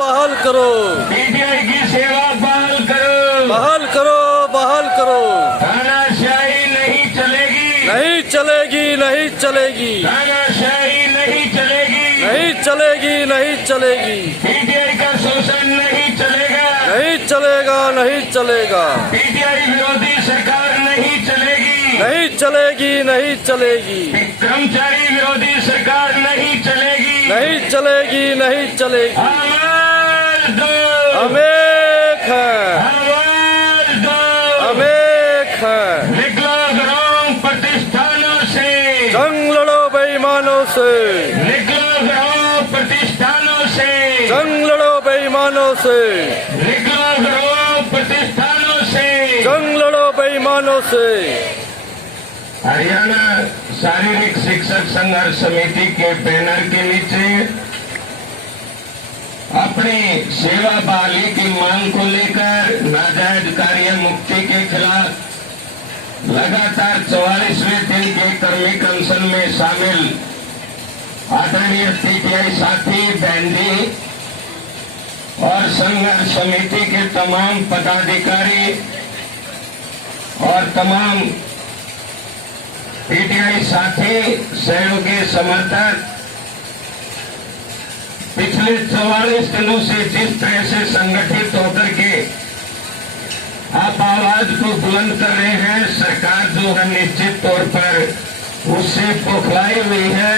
बहाल करो, पीटीआई की सेवा बहाल करो, बहाल करो, बहाल करो। तानाशाही नहीं चलेगी, नहीं चलेगी, नहीं चलेगी, तानाशाही नहीं चलेगी, नहीं चलेगी, नहीं चलेगी, पीटीआई का शोषण नहीं चलेगा, नहीं चलेगा, नहीं चलेगा, पीटीआई विरोधी सरकार नहीं चलेगी, नहीं चलेगी, नहीं चलेगी, कर्मचारी विरोधी सरकार नहीं चलेगी, नहीं चलेगी, नहीं चलेगी। आवाज दो, हम एक हैं, आवाज दो, हम एक हैं। निकलो घरों प्रतिष्ठानों से, जंग लड़ो बेईमानों से, निकलो घरों प्रतिष्ठानों से, जंग लड़ो बेईमानों से, निकलो घरों प्रतिष्ठानों से। जंग लड़ो बेईमानों से। हरियाणा शारीरिक शिक्षक संघर्ष समिति के बैनर के नीचे अपनी सेवा बहाली की मांग को लेकर नाजायज कार्य मुक्ति के खिलाफ लगातार 44वें दिन के कर्मिक अनशन में शामिल आदरणीय पीटीआई साथी बहन और संघर्ष समिति के तमाम पदाधिकारी और तमाम पीटीआई साथी सहयोगी समर्थक पिछले 44 दिनों से जिस तरह से संगठित होकर के आप आवाज को बुलंद कर रहे हैं, सरकार जो है निश्चित तौर पर उससे बौखलाई हुई है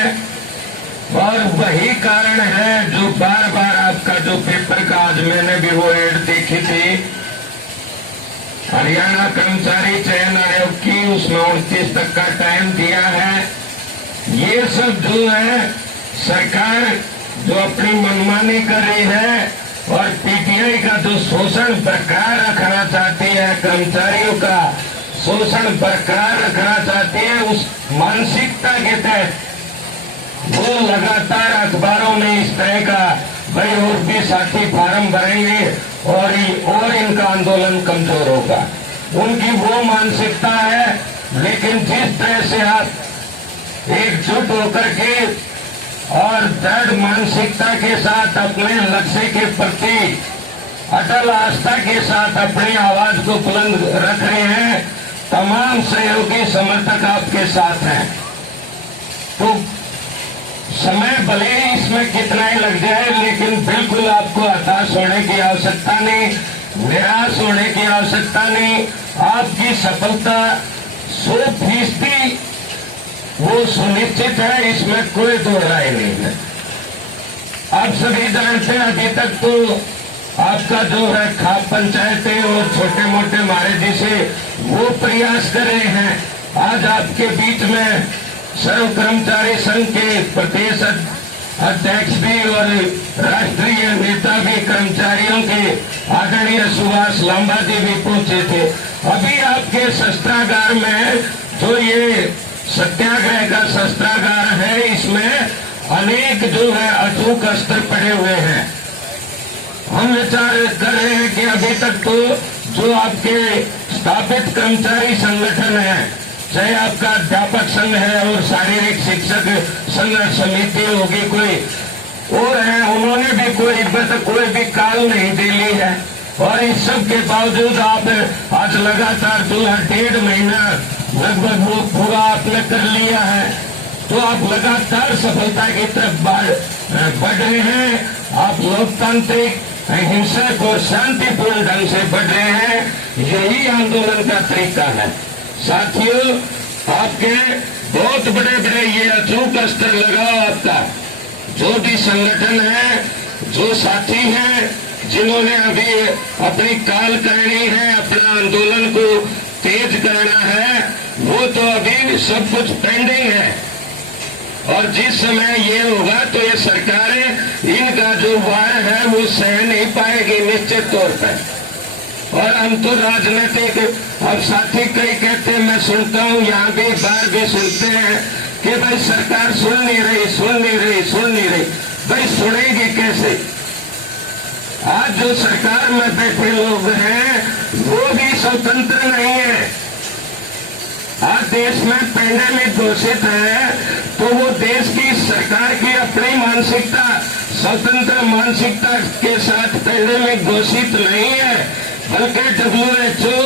और वही कारण है जो बार बार आपका जो पेपर का आज मैंने भी वो एड देखी थी, हरियाणा कर्मचारी चयन आयोग की उसमें 29 तक का टाइम दिया है। ये सब जो है सरकार जो अपनी मनमानी कर रही है और पीटीआई का जो शोषण बरकरार रखना चाहती है, कर्मचारियों का शोषण बरकरार रखना चाहती है, उस मानसिकता के तहत वो लगातार अखबारों में इस तरह का भाई और भी साथी फार्म भरेंगे और इनका आंदोलन कमजोर होगा, उनकी वो मानसिकता है। लेकिन जिस तरह से आप एकजुट होकर के और दृढ़ मानसिकता के साथ अपने लक्ष्य के प्रति अटल आस्था के साथ अपनी आवाज को बुलंद रख रहे हैं, तमाम सहयोगी समर्थक आपके साथ हैं, तो समय भले ही इसमें कितना ही लग जाए, लेकिन बिल्कुल आपको हताश होने की आवश्यकता नहीं, निराश होने की आवश्यकता नहीं। आपकी सफलता 100% वो सुनिश्चित है, इसमें कोई दो राय नहीं है। आप सभी जानते हैं अभी तक तो आपका जो है खाप पंचायतें और छोटे मोटे मारे जिसे वो प्रयास कर रहे हैं। आज आपके बीच में सर्व कर्मचारी संघ के प्रदेश अध्यक्ष भी और राष्ट्रीय नेता भी कर्मचारियों के आदरणीय सुभाष लांबा जी भी पहुंचे थे। अभी आपके शस्त्रागार में जो ये सत्याग्रह का शस्त्रागार है, इसमें अनेक जो है अचूक अस्त्र पड़े हुए हैं। हम विचार कर रहे हैं कि अभी तक तो जो आपके स्थापित कर्मचारी संगठन है, चाहे आपका अध्यापक संघ है और शारीरिक शिक्षक संघर्ष समिति होगी कोई और है, उन्होंने भी कोई भी काल नहीं दे ली है। और इस सब के बावजूद आप आज लगातार 1.5 महीना लगभग वो पूरा आपने कर लिया है, तो आप लगातार सफलता की तरफ बढ़ रहे हैं। आप लोकतांत्रिक हिंसक और शांतिपूर्ण ढंग से बढ़ रहे हैं, यही आंदोलन का तरीका है। साथियों, आपके बहुत बड़े बड़े ये अचूक अस्त्र लगाओ। आपका जो भी संगठन है, जो साथी हैं, जिन्होंने अभी अपनी काल करनी है, अपना आंदोलन को तेज करना है, वो तो अभी सब कुछ पेंडिंग है। और जिस समय ये होगा तो ये सरकारें इनका जो वार है वो सह नहीं पाएगी निश्चित तौर पर। और हम तो राजनीतिक अब साथी कई कहते हैं, मैं सुनता हूँ यहाँ भी बार भी सुनते हैं कि भाई सरकार सुन नहीं रही, सुन नहीं रही, सुन नहीं रही। भाई सुनेगी कैसे? आज जो सरकार में बैठे लोग हैं वो भी स्वतंत्र नहीं है। आज देश में पेंडेमिक घोषित है तो वो देश की सरकार की अपनी मानसिकता स्वतंत्र मानसिकता के साथ पैंडेमिक घोषित नहीं है, बल्कि WHO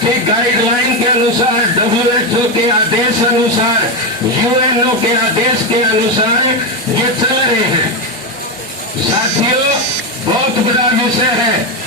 के गाइडलाइन के अनुसार, WHO के आदेश अनुसार, UNO के आदेश के अनुसार ये चल रहे हैं। साथियों, बहुत बड़ा विषय है।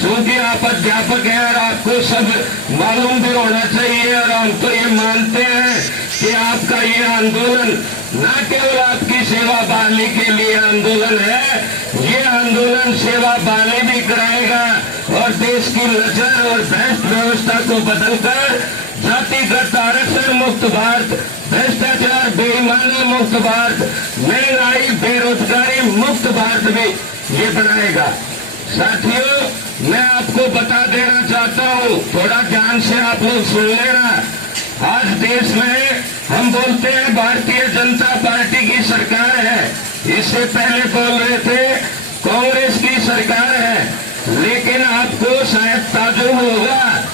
क्योंकि आप अध्यापक हैं और आपको सब मालूम भी होना चाहिए, और हम तो ये मानते हैं कि आपका ये आंदोलन न केवल आपकी सेवा बहाली के लिए आंदोलन है, ये आंदोलन सेवा बहाली भी कराएगा और देश की नजर और भ्रष्ट व्यवस्था को बदलकर जातिगत आरक्षण मुक्त भारत, भ्रष्टाचार बेईमानी मुक्त भारत, महंगाई बेरोजगारी मुक्त भारत भी ये बनाएगा। साथियों, मैं आपको बता देना चाहता हूँ, थोड़ा ध्यान से आप लोग सुन लेना। आज देश में हम बोलते हैं भारतीय जनता पार्टी की सरकार है, इससे पहले बोल रहे थे कांग्रेस की सरकार है, लेकिन आपको शायद ताज्जुब होगा,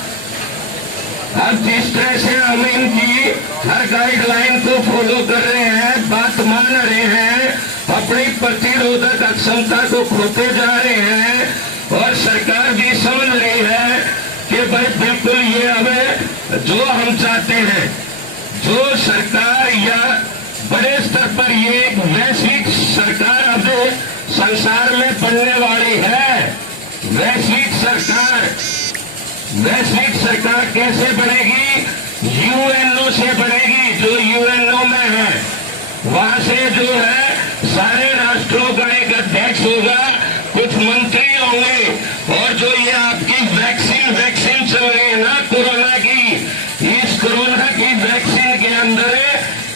अब जिस तरह से हम इनकी हर गाइडलाइन को फॉलो कर रहे हैं, बात मान रहे हैं, अपनी प्रतिरोधक क्षमता को खोते जा रहे हैं, और सरकार भी समझ रही है कि भाई बिल्कुल ये हमें जो हम चाहते हैं, जो सरकार या बड़े स्तर पर ये एक वैश्विक सरकार अब संसार में बनने वाली है। वैश्विक सरकार कैसे बनेगी? UNO से बनेगी, जो UNO में है, वहां से जो है सारे राष्ट्रों का एक अध्यक्ष होगा, कुछ मंत्री होंगे, और जो ये आपकी वैक्सीन चल रही है ना कोरोना की, इस कोरोना की वैक्सीन के अंदर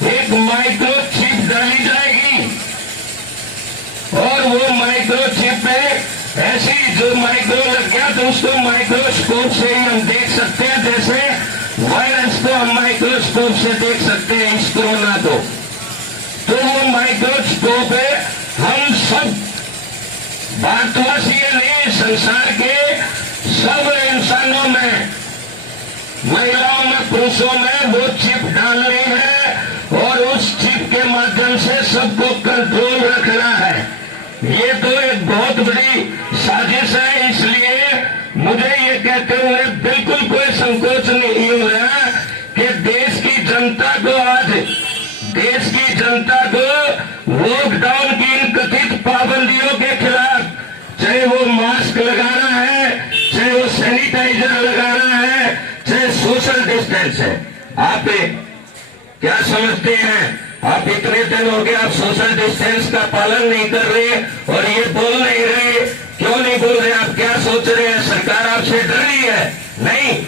एक माइक्रोचिप डाली जाएगी, और वो माइक्रोचिप में ऐसी जो माइक्रो लग गया तो उसको माइक्रोस्कोप से ही हम देख सकते हैं, जैसे वायरस को हम माइक्रोस्कोप से देख सकते हैं इस कोरोना को। तो वो माइक्रोस्कोप हम सब भारतवासी नहीं, संसार के सब इंसानों में, महिलाओं में, पुरुषों में वो चिप डालनी है, और उस चिप के माध्यम से सबको कंट्रोल रखना है। ये तो एक बहुत बड़ी साजिश है, इसलिए मुझे ये कहते हुए बिल्कुल कोई संकोच नहीं हो रहा कि देश की जनता को लॉकडाउन की इन कथित पाबंदियों के खिलाफ, चाहे वो मास्क लगाना है, चाहे वो सैनिटाइजर लगाना है, चाहे सोशल डिस्टेंस है, आप क्या समझते हैं? आप इतने दिन हो गए आप सोशल डिस्टेंस का पालन नहीं कर रहे और ये बोल नहीं रहे, क्यों नहीं बोल रहे? आप क्या सोच रहे हैं? सरकार आपसे डर रही है? नहीं,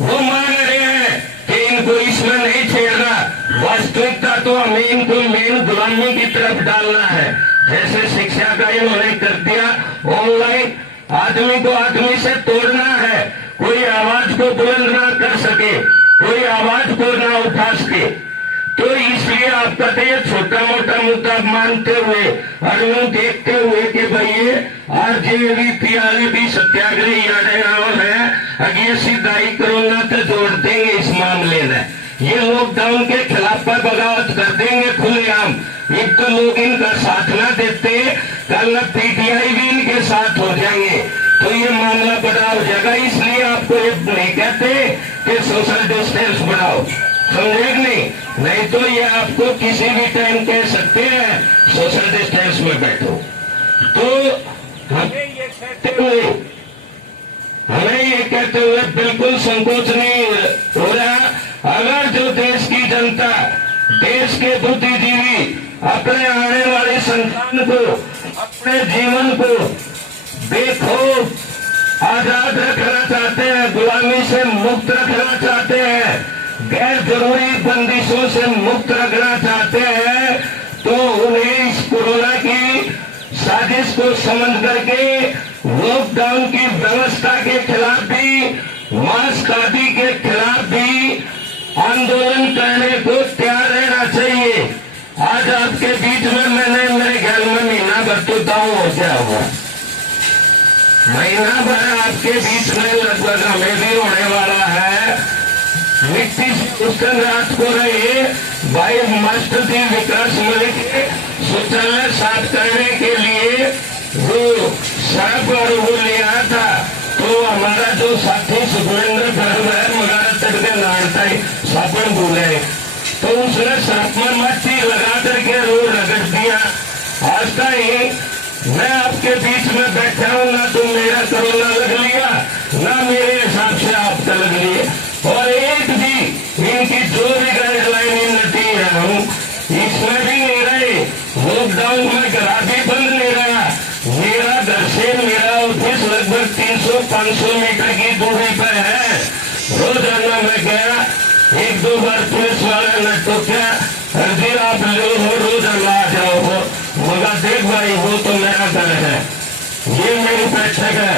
वो मान रहे हैं कि इनको इसमें नहीं छेड़ना। वास्तविकता तो हमें इनको मेन गुलामी की तरफ डालना है, जैसे शिक्षा का इन्होंने कर दिया ऑनलाइन, आदमी को आदमी से तोड़ना है, कोई आवाज को बुलंद ना कर सके, कोई आवाज को ना उठा सके। तो इसलिए आप कहते हैं छोटा मोटा मुद्दा मानते हुए और यूं देखते हुए कि भाई ये RJV भी सत्याग्रही है, अगे सीधाई कोरोना तो जोड़ देंगे इस मामले में, ये लॉकडाउन के खिलाफ पर बगावत कर देंगे खुलेआम। एक तो लोग इनका साथ ना देते, कल PTI भी इनके साथ हो जाएंगे, तो ये मामला बड़ा हो जाएगा। इसलिए आपको ये नहीं कहते कि सोशल डिस्टेंस बढ़ाओ, समझे नहीं तो ये आपको किसी भी टाइम कह सकते हैं सोशल डिस्टेंस में बैठो। तो हमें ये कहते हुए बिल्कुल संकोच नहीं हो रहा। अगर जो देश की जनता, देश के बुद्धिजीवी अपने आने वाली संतान को, अपने जीवन को बेखौफ आजाद रखना चाहते हैं, गुलामी से मुक्त रखना चाहते हैं, गैर जरूरी बंदिशों से मुक्त रखना चाहते हैं, तो उन्हें इस कोरोना की साजिश को समझ करके लॉकडाउन की व्यवस्था के खिलाफ भी, मास्क आदि के खिलाफ भी आंदोलन करने को तैयार रहना चाहिए। आज आपके बीच में मैंने मेरे ख्याल में महीना भर तो दाव हो गया होगा, महीना भर आपके बीच में लगभग हमें भी होने वाला है। मिट्टी से उस रात को रहे भाई मास्टर जी विकास मलिक शौचालय साफ करने के लिए वो सर्फ और वो लिया था, तो हमारा जो साथी सुखविंदर गर्व है मगारा तड़के नाड़ता ही साबुन भूले, तो उसने सर्फ में मट्टी लगा करके रोड रगड़ दिया। आज का ही मैं आपके बीच में बैठा हूँ, ना तो मेरा कोरोना लग लिया, ना मेरे हिसाब से आपका लग लिया, और एक भी इनकी जो भी गाइडलाइन नटी है हूँ इसमें भी नहीं रहे। लॉकडाउन में घर भी बंद नहीं रहा। मेरा घर से मेरा ऑफिस लगभग 300-500 मीटर की दूरी पर है। रोजाना मैं गया, 1-2 बार पुलिस वाले ने टोका, अर्जी आप लोग हो रोजाना आ जाओ हो, मगर देख भाई वो तो मेरा घर है, ये मेरी बैठक है,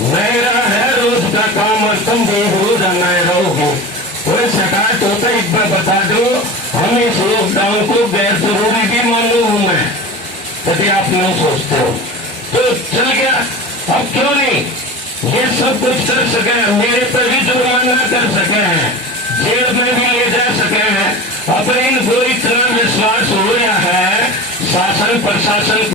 मेरा है रोज का काम, और तुम भी रोजाना रहोगे। कोई शिकायत होता है एक बार बता दो, हम इस लॉकडाउन को गैर जरूरी भी मानू हूं मैं, यदि आप नहीं सोचते हो तो चल गया। अब क्यों नहीं ये सब कुछ कर सके, मेरे पर भी जुर्माना कर सके हैं, जेल में भी ले जा सके हैं। अब इनको इतना विश्वास हो रहा है शासन प्रशासन